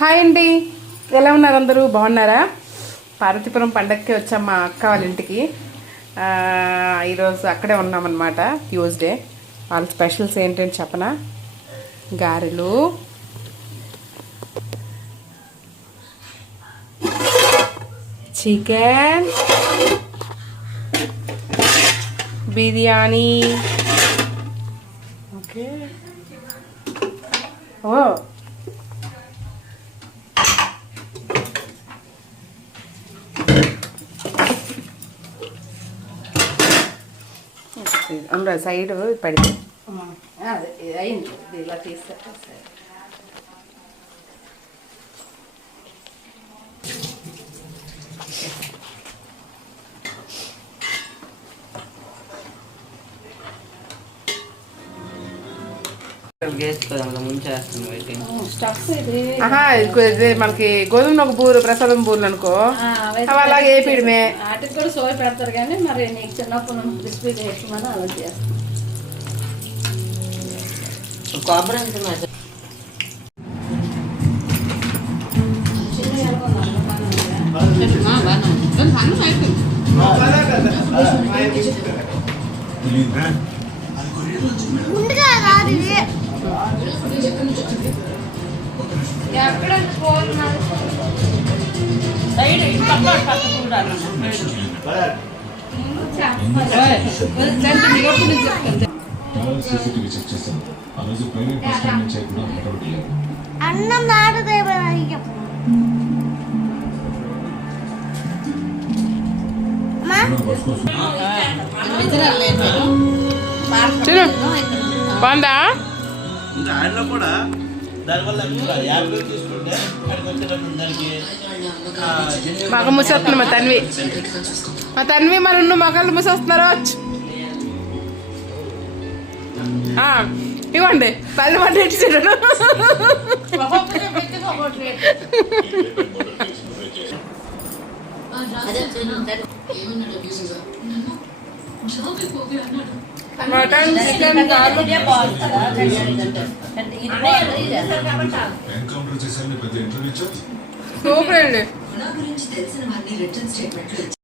Hi అండి, ఎలా ఉన్నారు? అందరూ బాగున్నారా? పార్వతీపురం పండగకి వచ్చాం మా అక్క వాళ్ళ ఇంటికి. ఈరోజు అక్కడే ఉన్నామన్నమాట. ట్యూస్డే వాళ్ళ స్పెషల్స్ ఏంటంటే చెప్పనా? గారెలు, చికెన్, బిర్యానీ. ఓకే, ఓ అందులో సైడ్ పడితే అయింది, ఇలా తీస్తే మనకి గోధుమ బూరు, ప్రసాదం బూర్లు అనుకో, అలాగే వేపిడమే. వాటికి కూడా సోయ పెడతారు కానీ మరి నీకు చిన్నప్పుడు క్రిస్పీగా వేసుకోమని అలా చేస్తాను. కొబ్బరి అన్నం నాటుదే బాగుందా? మగ ముసొస్తుంది మా తన్వి మన మగళ్ళు ముసొస్తున్నారు. ఇవ్వండి, పళ్ళు పట్టు ఇచ్చాడు. మటన్, చికెన్, సూపర్ అండి.